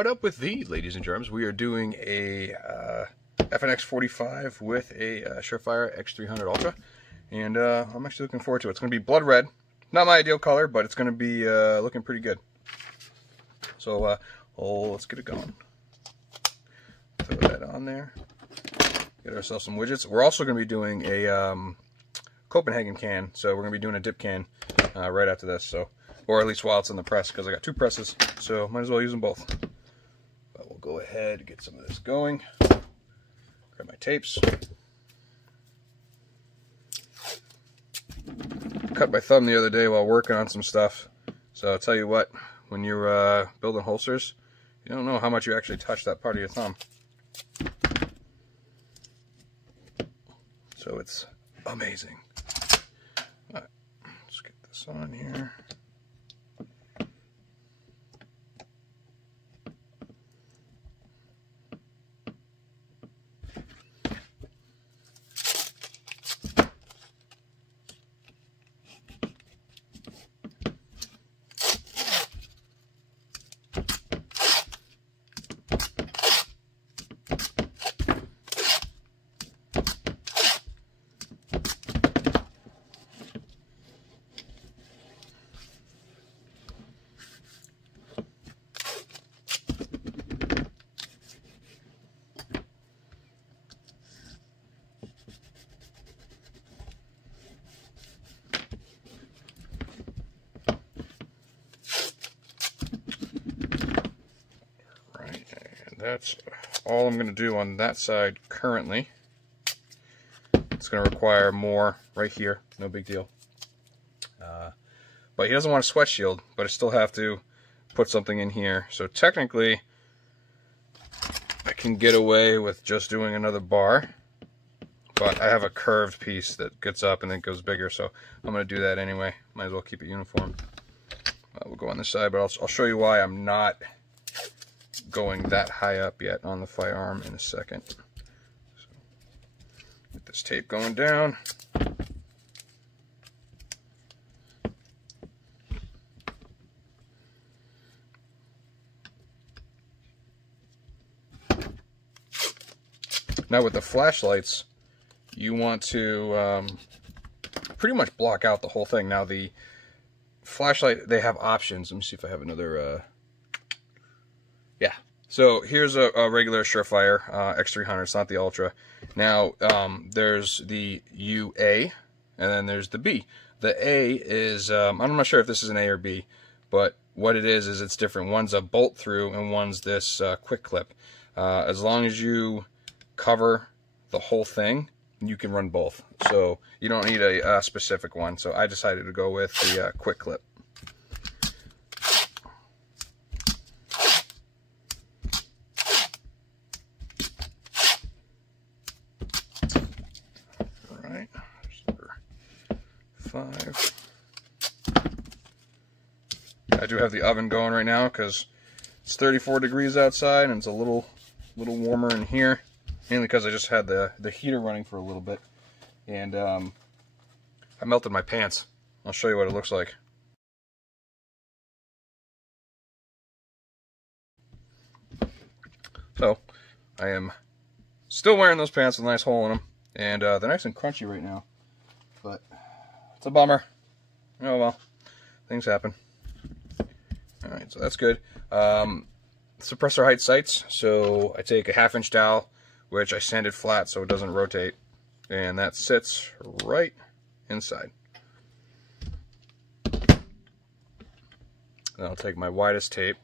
What up with thee, ladies and germs? We are doing a FNX 45 with a Surefire X300 Ultra, and I'm actually looking forward to it. It's going to be blood red. Not my ideal color, but it's going to be looking pretty good. So let's get it going. Throw that on there. Get ourselves some widgets. We're also going to be doing a Copenhagen can, so we're going to be doing a dip can right after this, so, or at least while it's in the press, because I got two presses, so might as well use them both. But we'll go ahead and get some of this going. Grab my tapes. Cut my thumb the other day while working on some stuff, so I'll tell you what, when you're building holsters, you don't know how much you actually touch that part of your thumb. So it's amazing. All right, let's get this on here. That's all I'm going to do on that side currently. It's going to require more right here, no big deal. But he doesn't want a sweat shield, but I still have to put something in here. So technically, I can get away with just doing another bar, but I have a curved piece that gets up and then goes bigger, so I'm going to do that anyway. Might as well keep it uniform. We'll go on this side, but I'll show you why I'm not going that high up yet on the firearm in a second. So, get this tape going down. Now with the flashlights, you want to pretty much block out the whole thing. Now the flashlight, they have options. Let me see if I have another yeah, so here's a regular Surefire X300. It's not the Ultra. Now, there's the UA, and then there's the B. The A is, I'm not sure if this is an A or B, but what it is it's different. One's a bolt through, and one's this quick clip. As long as you cover the whole thing, you can run both. So you don't need a specific one. So I decided to go with the quick clip. I do have the oven going right now because it's 34 degrees outside and it's a little warmer in here, mainly because I just had the heater running for a little bit, and I melted my pants. I'll show you what it looks like. So I am still wearing those pants with a nice hole in them, and they're nice and crunchy right now, but it's a bummer. Oh well, things happen. Alright, so that's good. Suppressor height sights. So I take a 1/2 inch dowel, which I sanded flat so it doesn't rotate, and that sits right inside. Then I'll take my widest tape.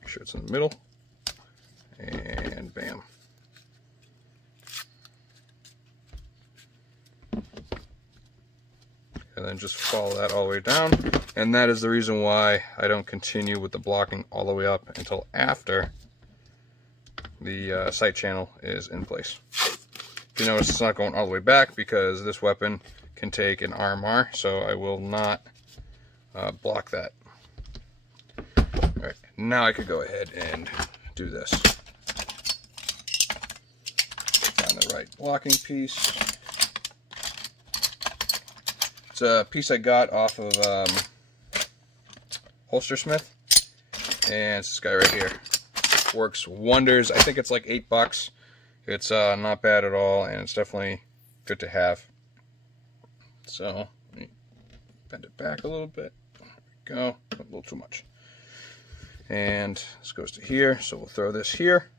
Make sure it's in the middle. And bam. And then just follow that all the way down. And that is the reason why I don't continue with the blocking all the way up until after the sight channel is in place. If you notice, it's not going all the way back because this weapon can take an RMR, so I will not block that. Alright, now I could go ahead and do this. Find the right blocking piece. It's a piece I got off of Holstersmith, and it's this guy right here. Works wonders. I think it's like $8. It's not bad at all, and it's definitely good to have. So let me bend it back a little bit. There we go. A little too much. And this goes to here, so we'll throw this here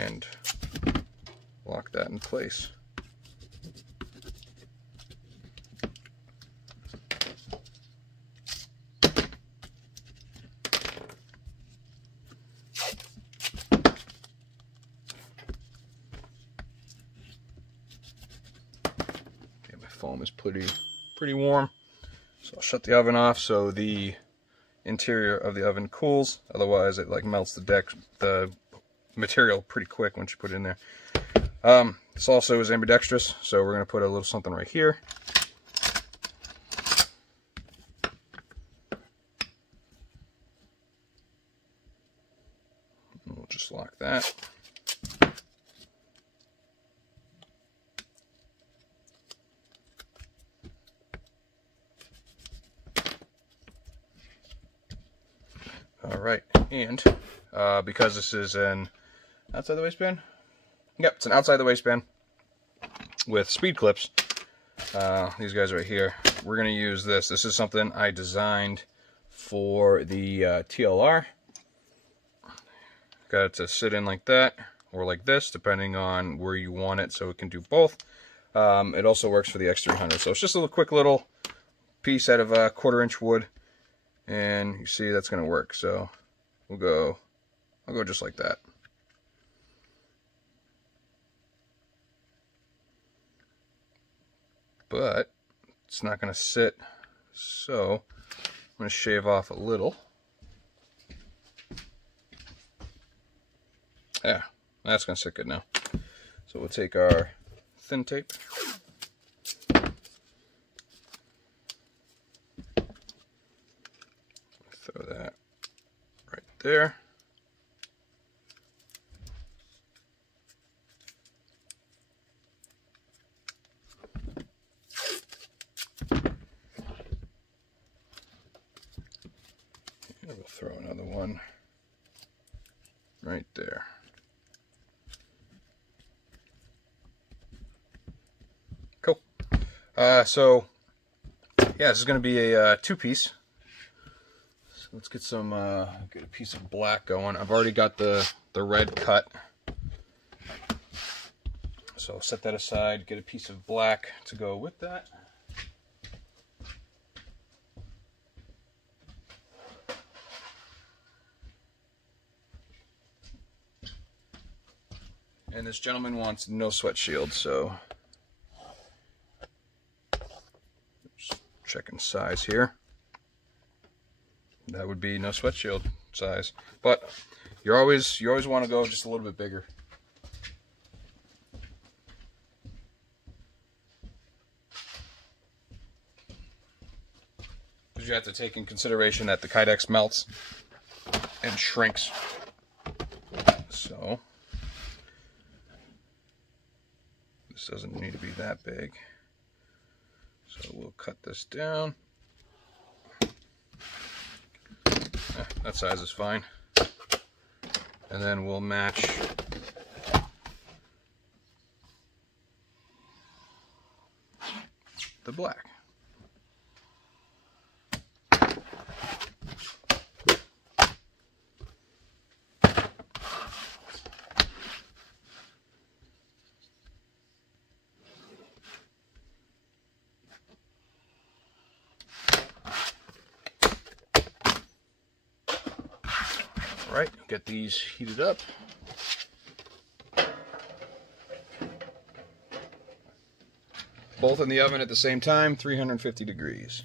and lock that in place. Foam is pretty warm, so I'll shut the oven off so the interior of the oven cools. Otherwise, it like melts the material pretty quick once you put it in there. This also is ambidextrous, so we're going to put a little something right here. And we'll just lock that. Alright, and because this is an outside the waistband? Yep, it's an outside the waistband with speed clips. These guys right here. We're going to use this. This is something I designed for the TLR. Got it to sit in like that, or like this, depending on where you want it, so it can do both. It also works for the X300. So it's just a quick little piece out of 1/4 inch wood. And you see that's going to work, so I'll go just like that. But it's not going to sit, so I'm going to shave off a little. Yeah, that's going to sit good now. So we'll take our thin tape. Throw that right there. And we'll throw another one right there. Cool. So yeah, this is going to be a two-piece. Let's get some get a piece of black going. I've already got the red cut, so set that aside. Get a piece of black to go with that. And this gentleman wants no sweat shield, so just checking size here. That would be no sweat shield size, but you always want to go just a little bit bigger. Because you have to take in consideration that the Kydex melts and shrinks. So this doesn't need to be that big. So we'll cut this down. That size is fine. And then we'll match the black. Right, get these heated up. Both in the oven at the same time, 350 degrees.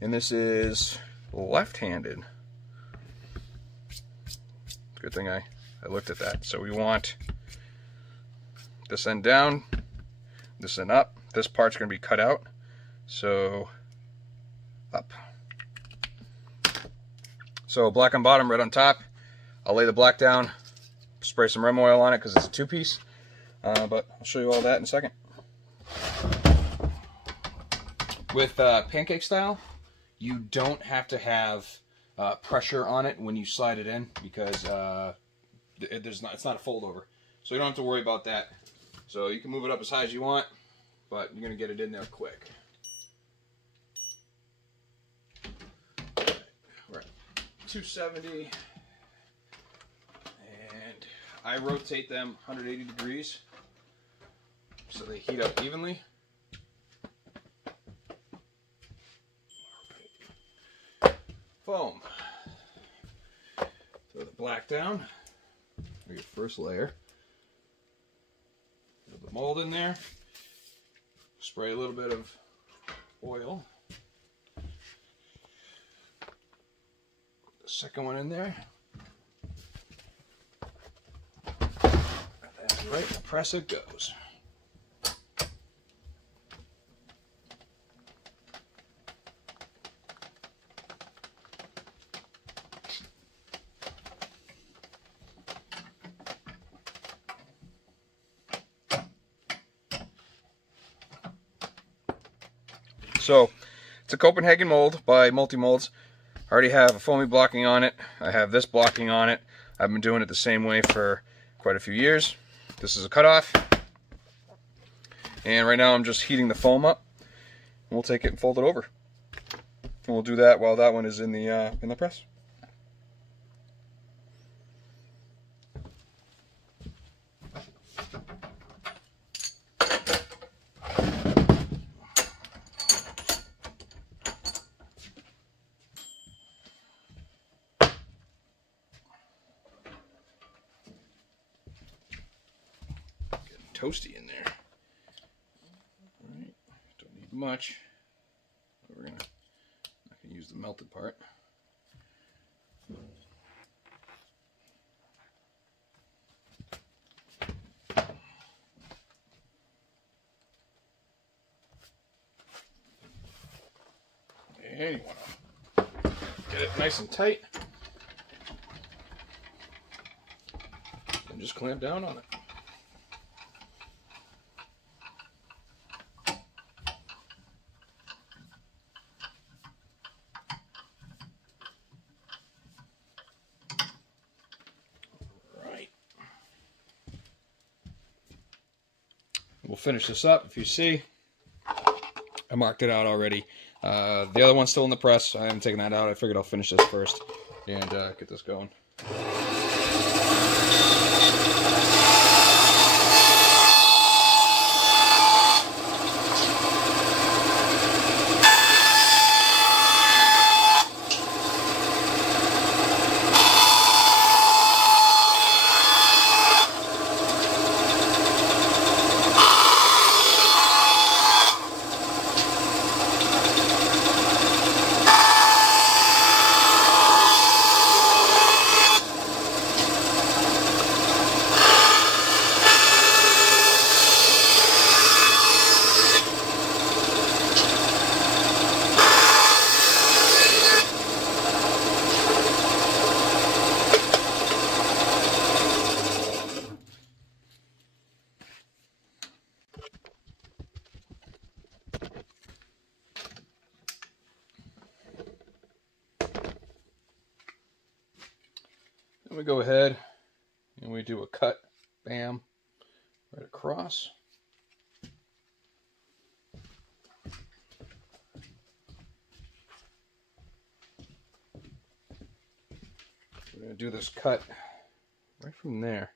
And this is left-handed. Good thing I looked at that. So we want this end down, this end up. This part's going to be cut out, so up. So black on bottom, red on top. I'll lay the black down, spray some rem oil on it because it's a two-piece, but I'll show you all that in a second. With pancake style, you don't have to have pressure on it when you slide it in, because it's not a fold over. So you don't have to worry about that. So you can move it up as high as you want, but you're going to get it in there quick. We're at 270. And I rotate them 180 degrees so they heat up evenly. Foam. Throw the black down. Your first layer. Put the mold in there. Spray a little bit of oil. The second one in there. And then right, press it goes. So, it's a Copenhagen mold by Multi Molds. I already have a foamy blocking on it. I have this blocking on it. I've been doing it the same way for quite a few years. This is a cutoff. And right now I'm just heating the foam up. And we'll take it and fold it over. And we'll do that while that one is in the press. Toasty in there. All right, don't need much. We're not gonna use the melted part. And you want to get it nice and tight, and just clamp down on it. We'll finish this up. If you see, I marked it out already. The other one's still in the press. I haven't taken that out. I figured I'll finish this first and get this going. Then we go ahead and we do a cut, bam, right across. We're going to do this cut right from there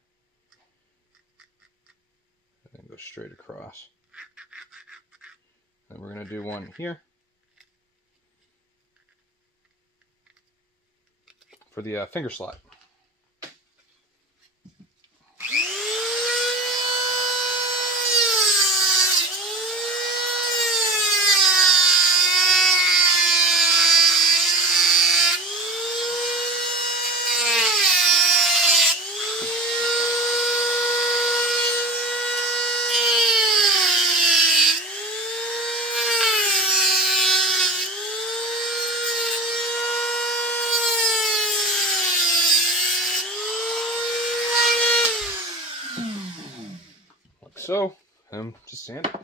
and then go straight across. Then we're going to do one here for the finger slot. So, just sand it.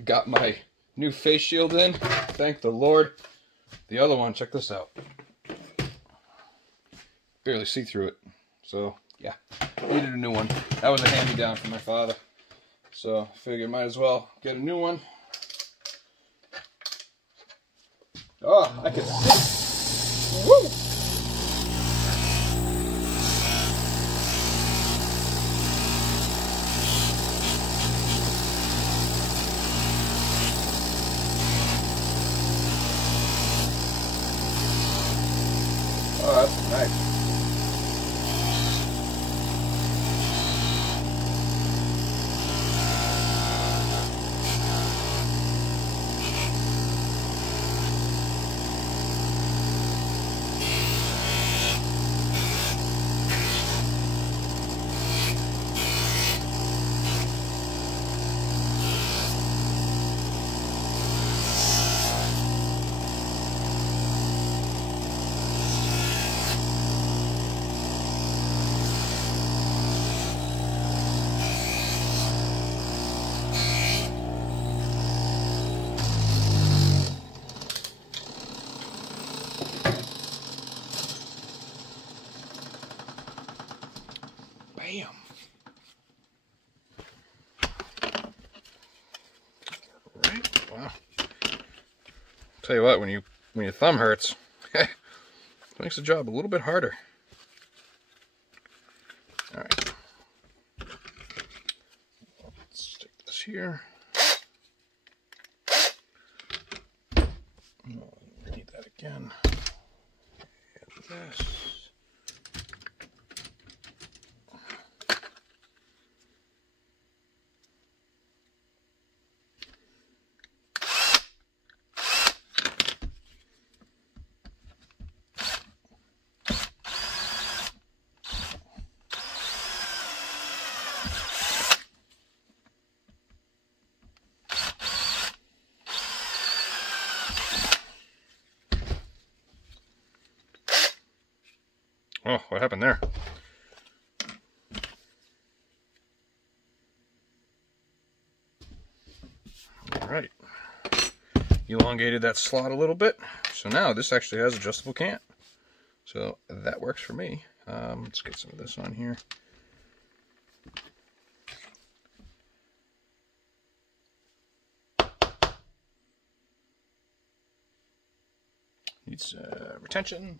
I got my new face shield in. Thank the Lord. The other one, check this out. Barely see through it. So, yeah, needed a new one. That was a hand-me-down from my father. So, I figured might as well get a new one. Oh, I can see. Woo! Oh, that's nice. Bam. Right. Wow. Tell you what, when your thumb hurts, it makes the job a little bit harder. All right. Let's stick this here. Need that again. And this. Oh, what happened there? All right. Elongated that slot a little bit. So now this actually has adjustable cant. So that works for me. Let's get some of this on here. Needs retention.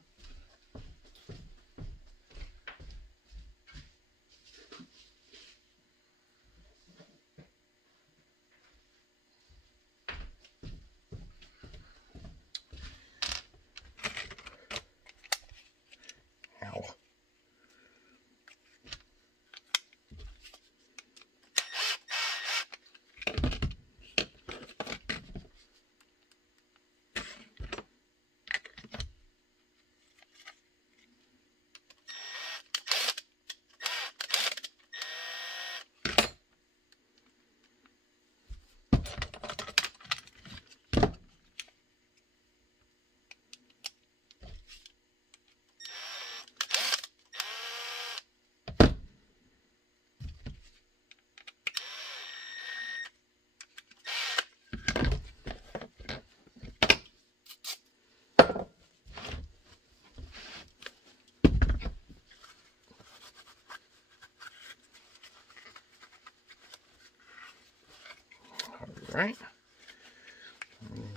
Right,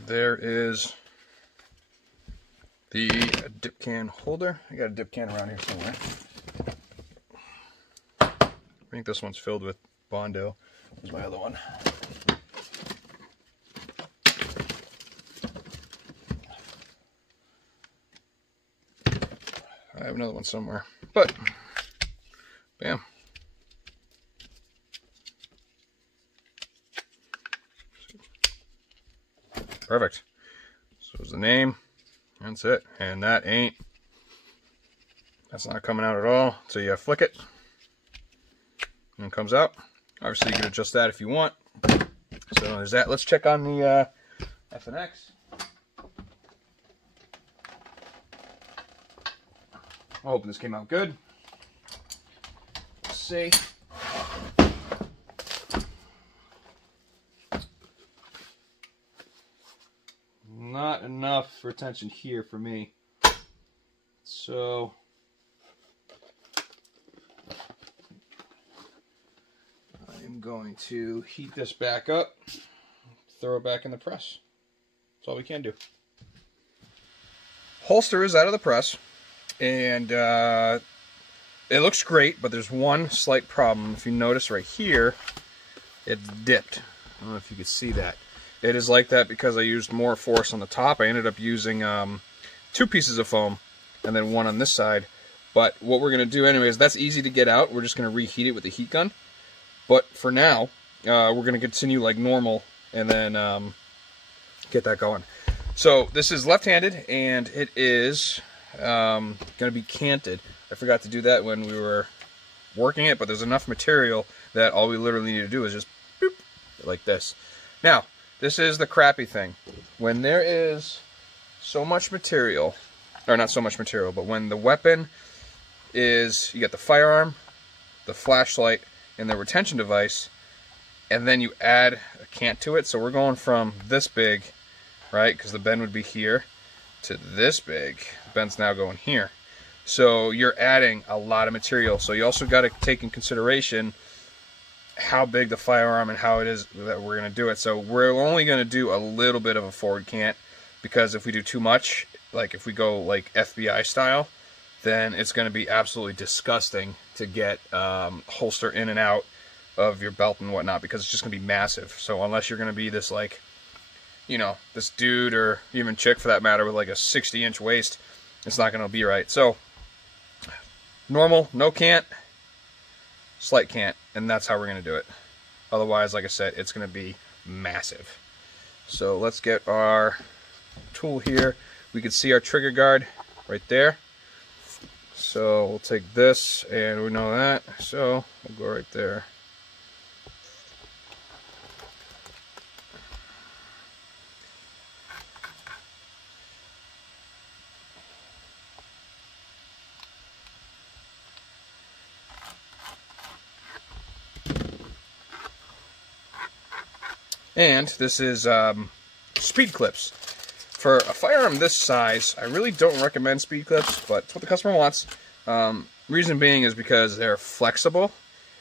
there is the dip can holder. I got a dip can around here somewhere. I think this one's filled with Bondo. There's my other one. I have another one somewhere, but bam. Perfect. So there's the name. That's it. And that's not coming out at all. So you flick it and it comes out. Obviously you can adjust that if you want. So there's that. Let's check on the FNX. I'm hoping this came out good. Let's see. not enough retention here for me. So I'm going to heat this back up, throw it back in the press. That's all we can do. Holster is out of the press, and it looks great, but there's one slight problem. If you notice right here, it's dipped. I don't know if you can see that. It is like that because I used more force on the top. I ended up using 2 pieces of foam and then one on this side. But what we're going to do anyways, that's easy to get out. We're just going to reheat it with the heat gun. But for now, we're going to continue like normal and then get that going. So this is left-handed, and it is going to be canted. I forgot to do that when we were working it, but there's enough material that all we literally need to do is just boop, like this. Now, this is the crappy thing. When there is so much material, or not so much material, but when the weapon is, you got the firearm, the flashlight, and the retention device, and then you add a cant to it. So we're going from this big, right, because the bend would be here, to this big. The bend's now going here. So you're adding a lot of material. So you also got to take in consideration how big the firearm and how it is that we're going to do it. So we're only going to do a little bit of a forward cant, because if we do too much, like if we go like FBI style, then it's going to be absolutely disgusting to get holster in and out of your belt and whatnot, because it's just going to be massive. So unless you're going to be this, like, you know, this dude or even chick for that matter with like a 60-inch waist, it's not going to be right. So normal, no cant, slight cant, and that's how we're going to do it. Otherwise, like I said, it's going to be massive. So let's get our tool here. We can see our trigger guard right there. So we'll take this, and we know that, so we'll go right there. And this is speed clips. For a firearm this size, I really don't recommend speed clips, but it's what the customer wants. Reason being is because they're flexible,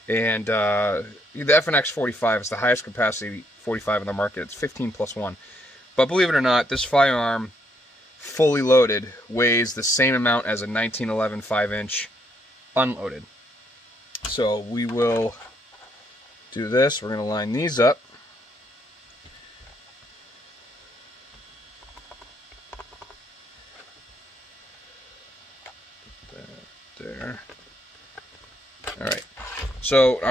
and the FNX 45 is the highest capacity 45 in the market. It's 15+1. But believe it or not, this firearm, fully loaded, weighs the same amount as a 1911 5-inch unloaded. So we will do this. We're going to line these up. There. All right. So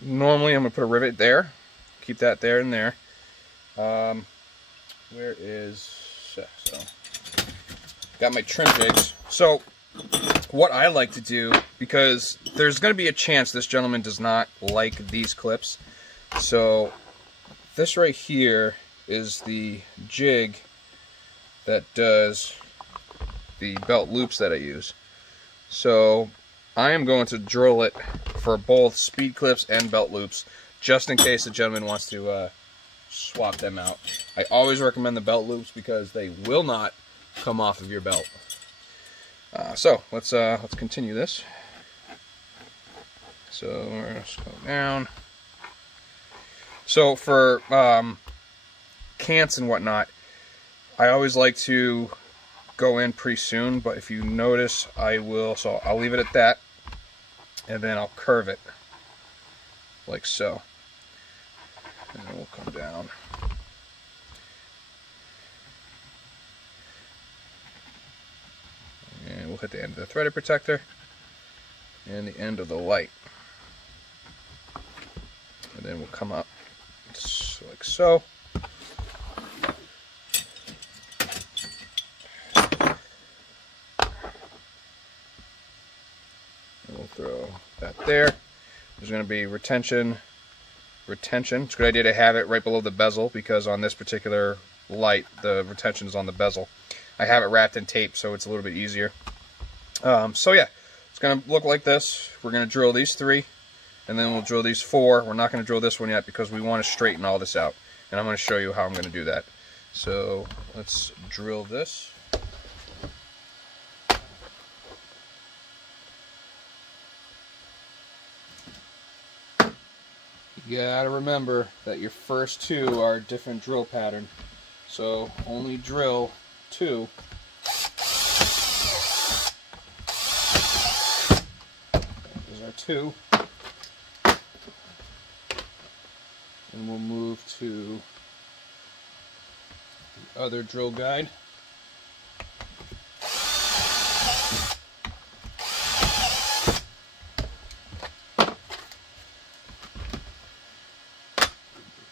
normally I'm gonna put a rivet there. Keep that there and there. Where is so? Got my trim jigs. So what I like to do, because there's going to be a chance this gentleman does not like these clips. So this right here is the jig that does the belt loops that I use. So I am going to drill it for both speed clips and belt loops, just in case the gentleman wants to swap them out. I always recommend the belt loops because they will not come off of your belt. So let's continue this. So let's go down. So for cants and whatnot, I always like to go in pretty soon, but if you notice, so I'll leave it at that, and then I'll curve it like so, and then we'll come down. And we'll hit the end of the threaded protector and the end of the light, and then we'll come up like so. We'll throw that there. There's going to be retention. It's a good idea to have it right below the bezel, because on this particular light, the retention is on the bezel. I have it wrapped in tape, so it's a little bit easier. So yeah, it's going to look like this. We're going to drill these 3, and then we'll drill these 4. We're not going to drill this one yet because we want to straighten all this out, and I'm going to show you how I'm going to do that. So let's drill this. You gotta remember that your first two are a different drill pattern. So only drill 2. There's our 2. And we'll move to the other drill guide.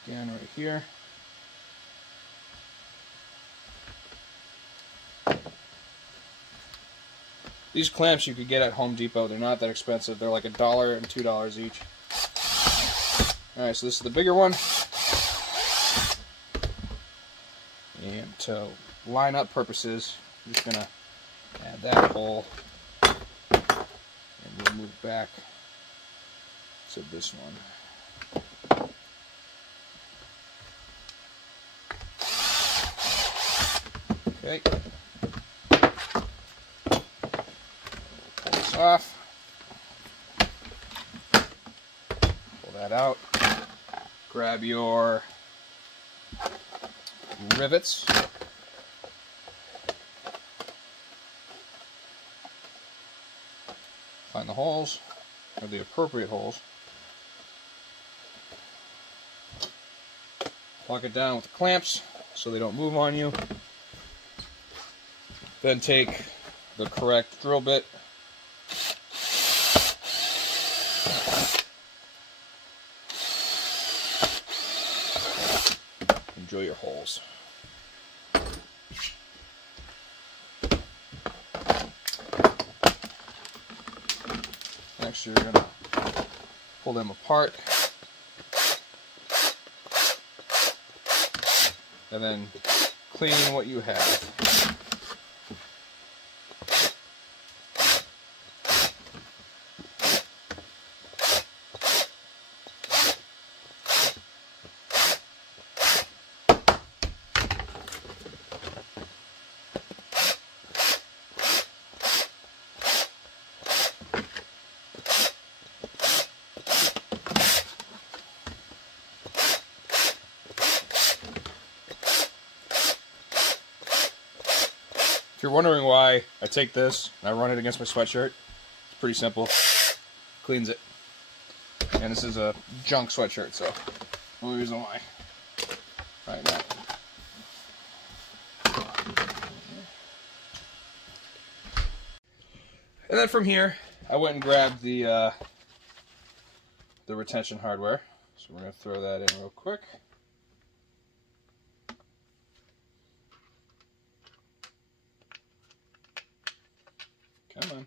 Again, right here. These clamps you could get at Home Depot. They're not that expensive. They're like $1 and $2 each. Alright, so this is the bigger one. And to line up purposes, I'm just going to add that hole. And we'll move back to this one. Okay. Pull this off. Pull that out. Grab your rivets. Find the holes, or the appropriate holes. Lock it down with the clamps so they don't move on you. Then take the correct drill bit. And drill your holes. Next, you're going to pull them apart. And then clean what you have. If you're wondering why I take this and I run it against my sweatshirt, it's pretty simple. Cleans it. And this is a junk sweatshirt, so no reason why. Right now. And then from here, I went and grabbed the retention hardware. So we're going to throw that in real quick. Come on.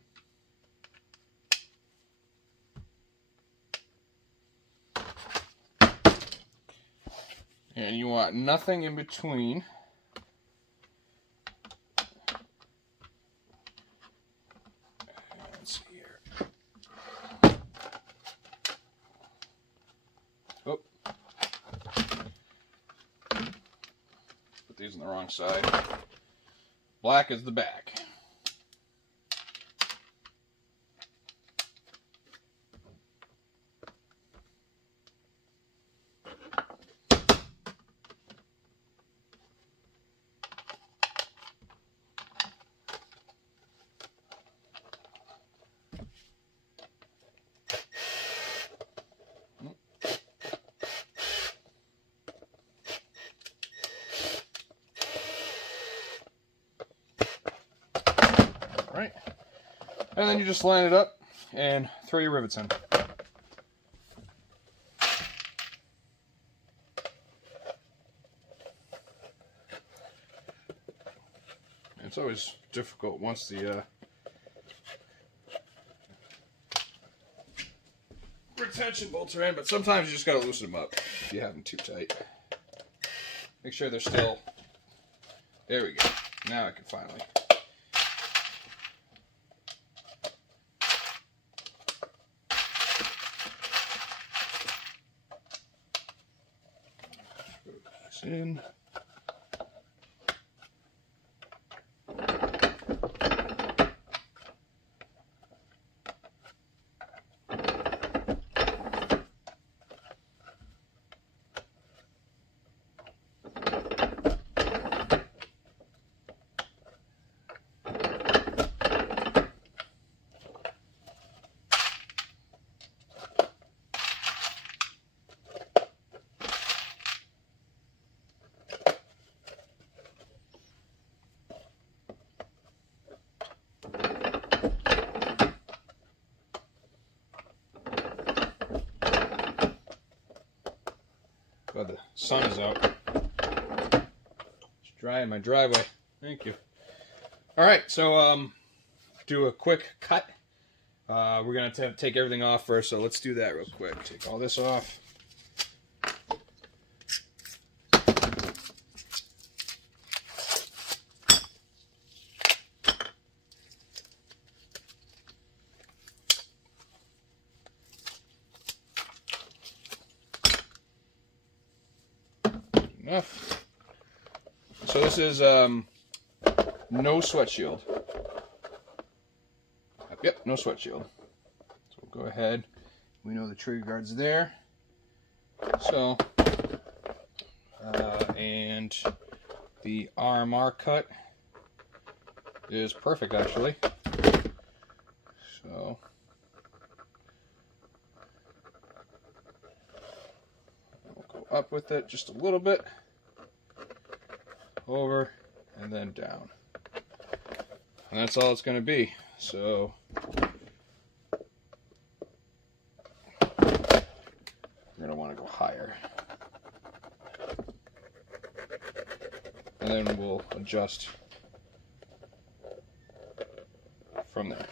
And you want nothing in between. Let's see here. Oh. Put these on the wrong side. Black is the back. Right, and then you just line it up and throw your rivets in. It's always difficult once the retention bolts are in, but sometimes you just gotta loosen them up if you have them too tight. Make sure they're still. There we go. Now I can finally. In. Sun is out. It's dry in my driveway. Thank you. All right, so do a quick cut. We're gonna take everything off first, so let's do that real quick. Take all this off. Enough. So this is no sweat shield. Yep, no sweat shield. So we'll go ahead. We know the trigger guard's there. So, and the RMR cut is perfect actually. So, we'll go up with it just a little bit, over, and then down. And that's all it's going to be. So, you're going to want to go higher. And then we'll adjust from there.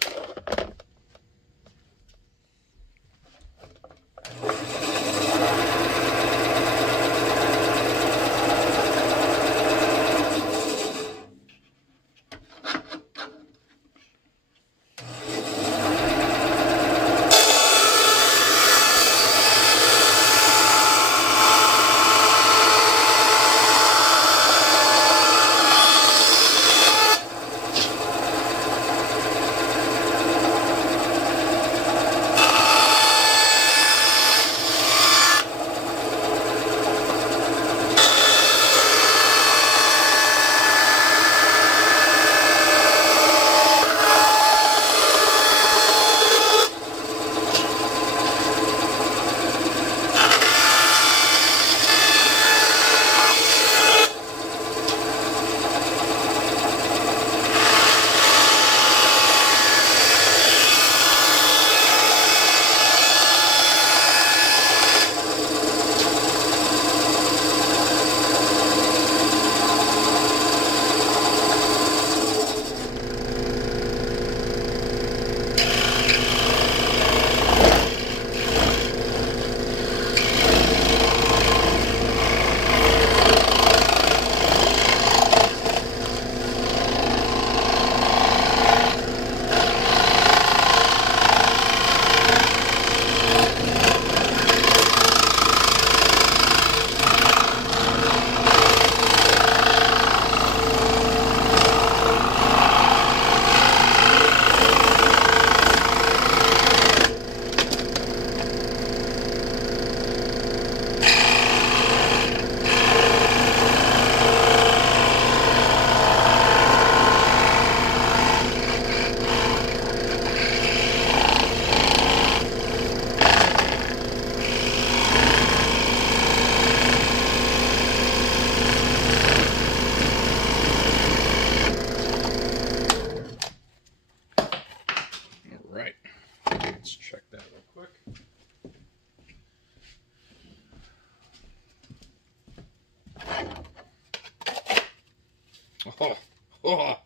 Oh,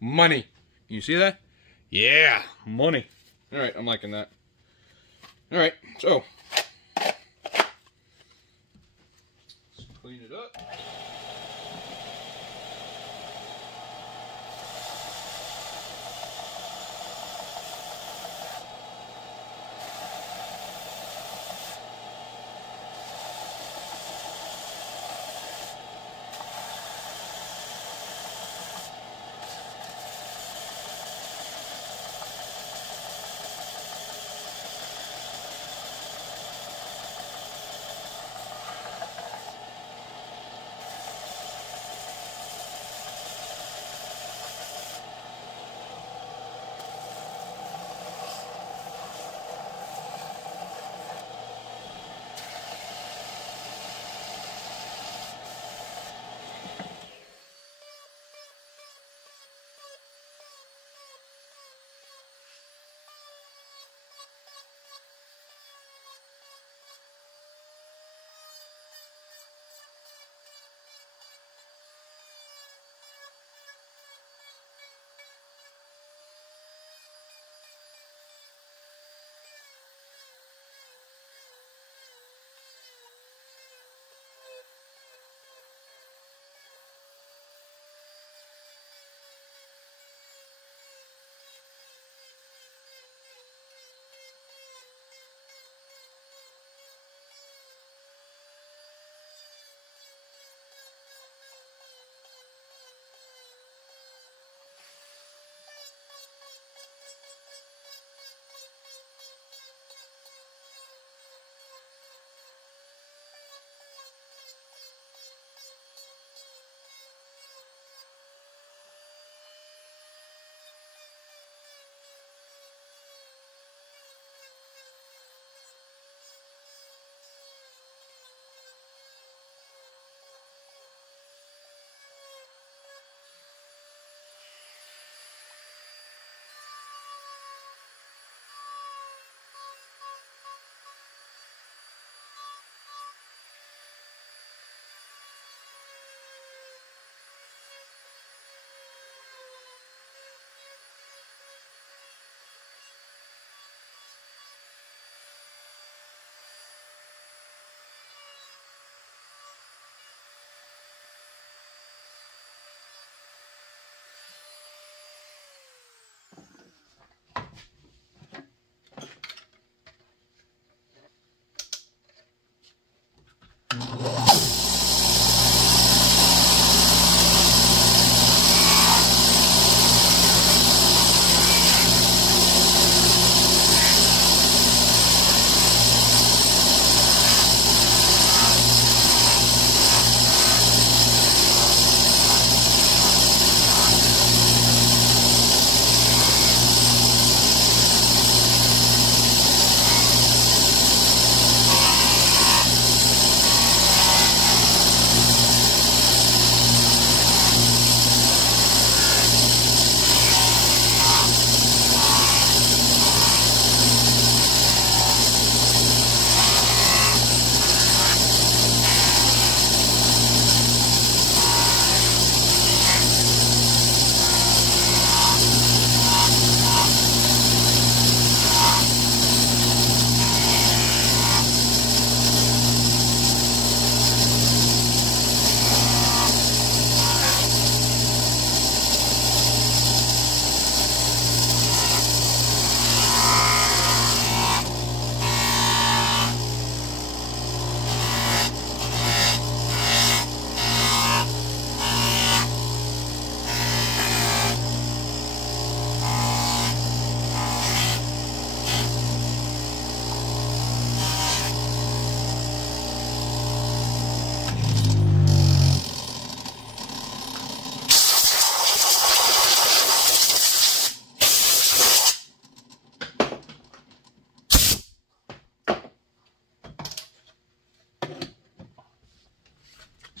money. You see that? Yeah, money. All right, I'm liking that. All right, so let's clean it up.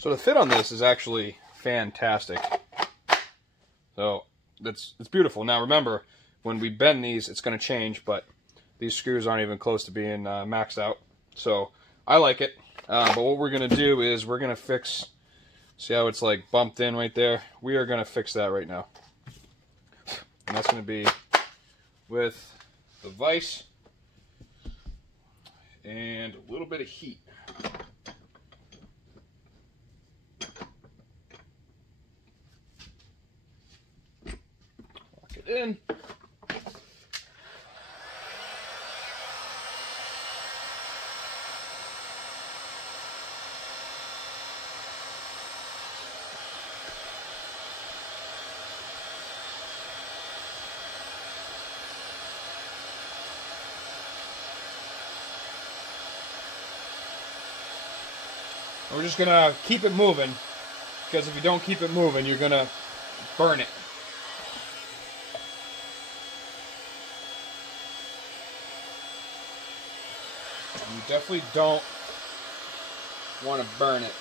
So the fit on this is actually fantastic. So it's beautiful. Now remember, when we bend these, it's going to change, but these screws aren't even close to being maxed out. So I like it. But what we're going to do is we're going to fix, see how it's like bumped in right there? We are going to fix that right now. And that's going to be with the vise and a little bit of heat. Lock it in. We're just going to keep it moving, because if you don't keep it moving, you're going to burn it. And you definitely don't want to burn it.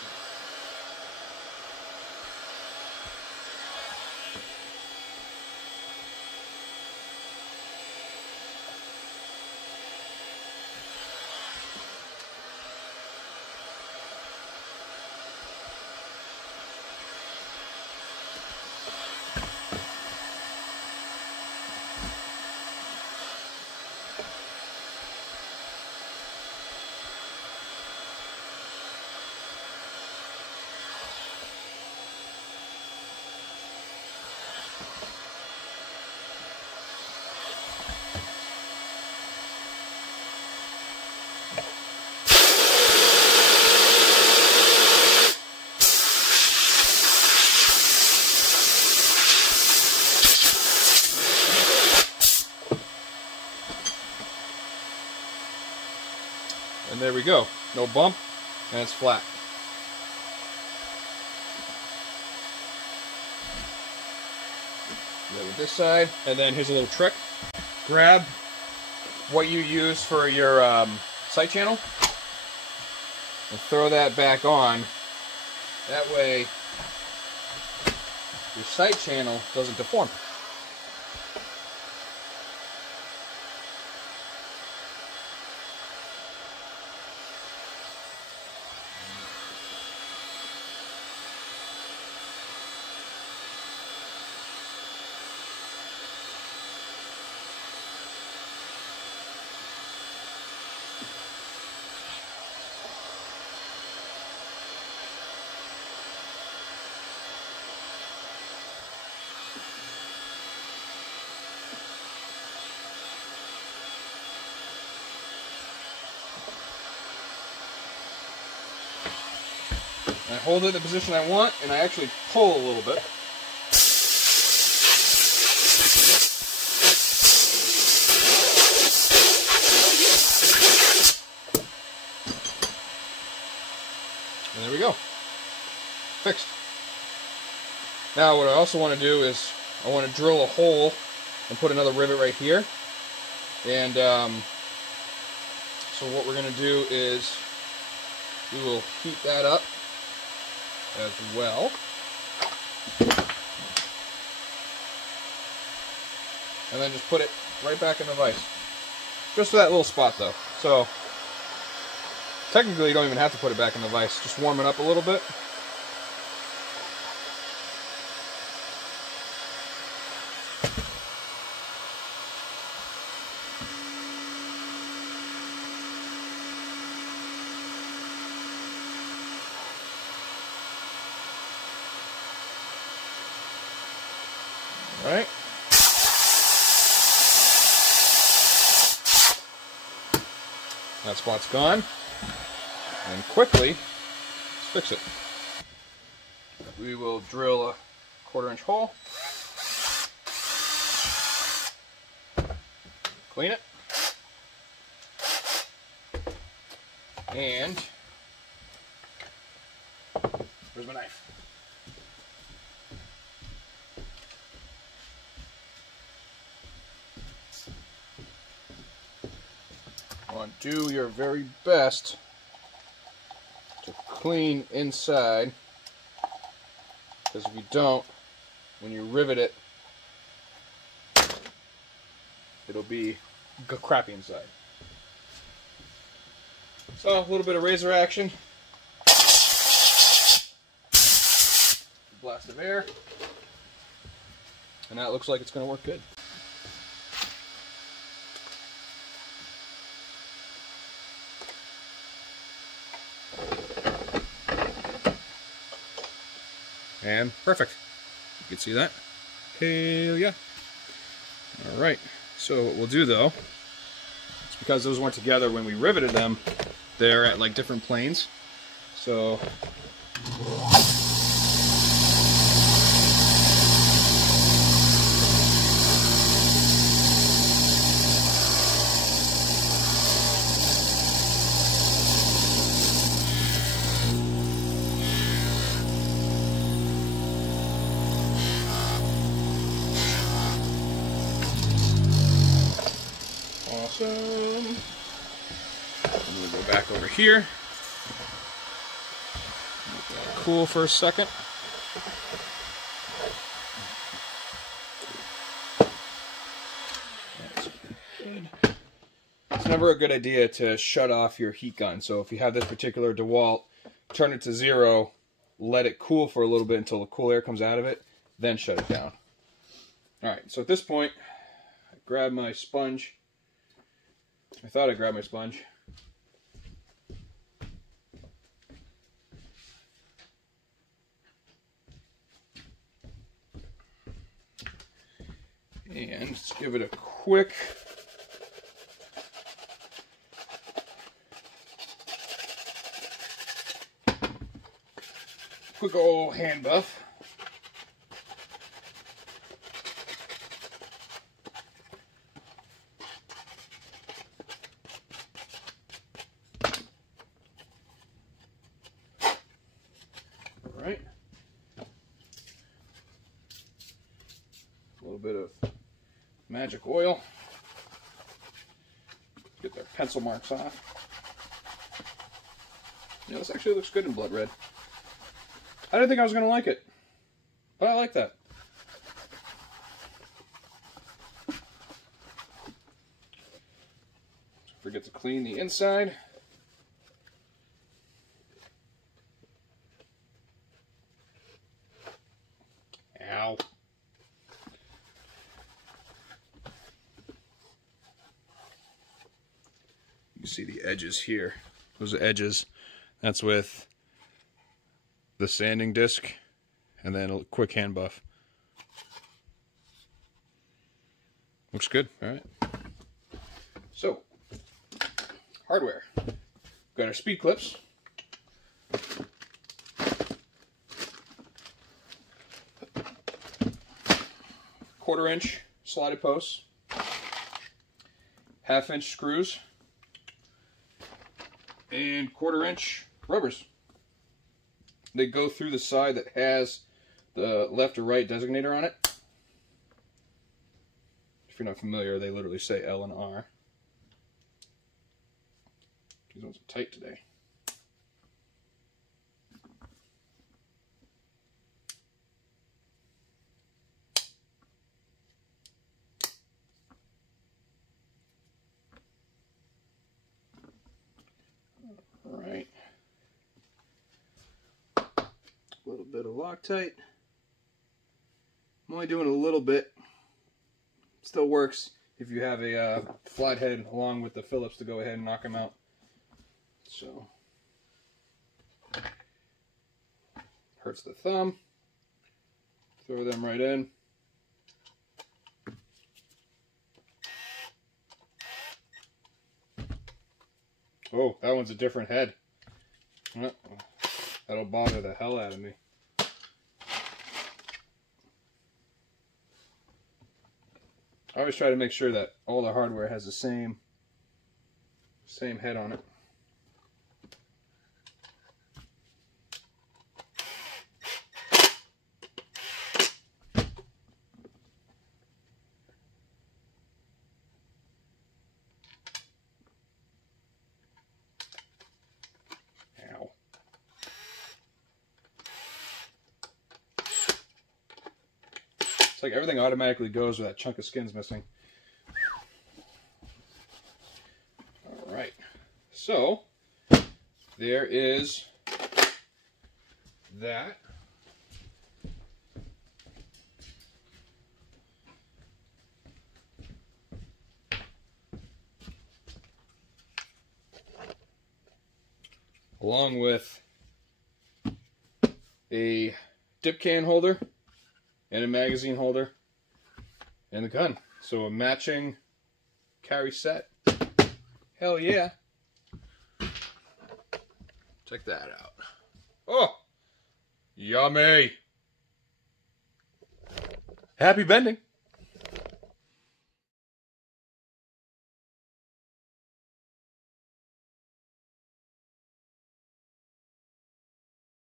And there we go. No bump, and it's flat. Do that with this side. And then here's a little trick. Grab what you use for your sight channel and throw that back on. That way your sight channel doesn't deform. I hold it in the position I want, and I actually pull a little bit. And there we go. Fixed. Now what I also want to do is I want to drill a hole and put another rivet right here. And so what we're going to do is we will heat that up as well. And then just put it right back in the vise. Just for that little spot though. So technically you don't even have to put it back in the vise. Just warm it up a little bit. Alright. That spot's gone. And quickly, let's fix it. We will drill a 1/4-inch hole. Clean it. And where's my knife? Do your very best to clean inside Because if you don't, when you rivet it, it'll be crappy inside. So, a little bit of razor action. Blast of air. And that looks like it's going to work good. And perfect. You can see that. Hell yeah. Alright. So what we'll do though, it's because those weren't together when we riveted them, they're at like different planes. So awesome. I'm going to go back over here. Let that cool for a second. That's good. It's never a good idea to shut off your heat gun. So if you have this particular DeWalt, turn it to 0, let it cool for a little bit until the cool air comes out of it, then shut it down. Alright, so at this point, I grab my sponge. I thought I grabbed my sponge. And just give it a quick old hand buff. Alright. A little bit of magic oil. Get their pencil marks off. Yeah, this actually looks good in blood red. I didn't think I was going to like it, but I like that. Don't forget to clean the inside. Ow. You see the edges here. Those are edges. That's with the sanding disc and then a quick hand buff. Looks good. All right. So, hardware. Got our speed clips. Quarter-inch slotted posts. Half-inch screws. And quarter-inch rubbers. They go through the side that has the left or right designator on it. If you're not familiar, they literally say L and R. These ones are tight today. All right. A little bit of Loctite. I'm only doing a little bit. Still works if you have a flathead along with the Phillips to go ahead and knock them out. So, hurts the thumb. Throw them right in. Oh, that one's a different head. Oh, that'll bother the hell out of me. I always try to make sure that all the hardware has the same head on it. Ow. It's like everything automatically goes where that chunk of skin's missing. All right. So there is that. Along with a dip can holder and a magazine holder and the gun. So a matching carry set. Hell yeah. Check that out. Oh, yummy. Happy bending.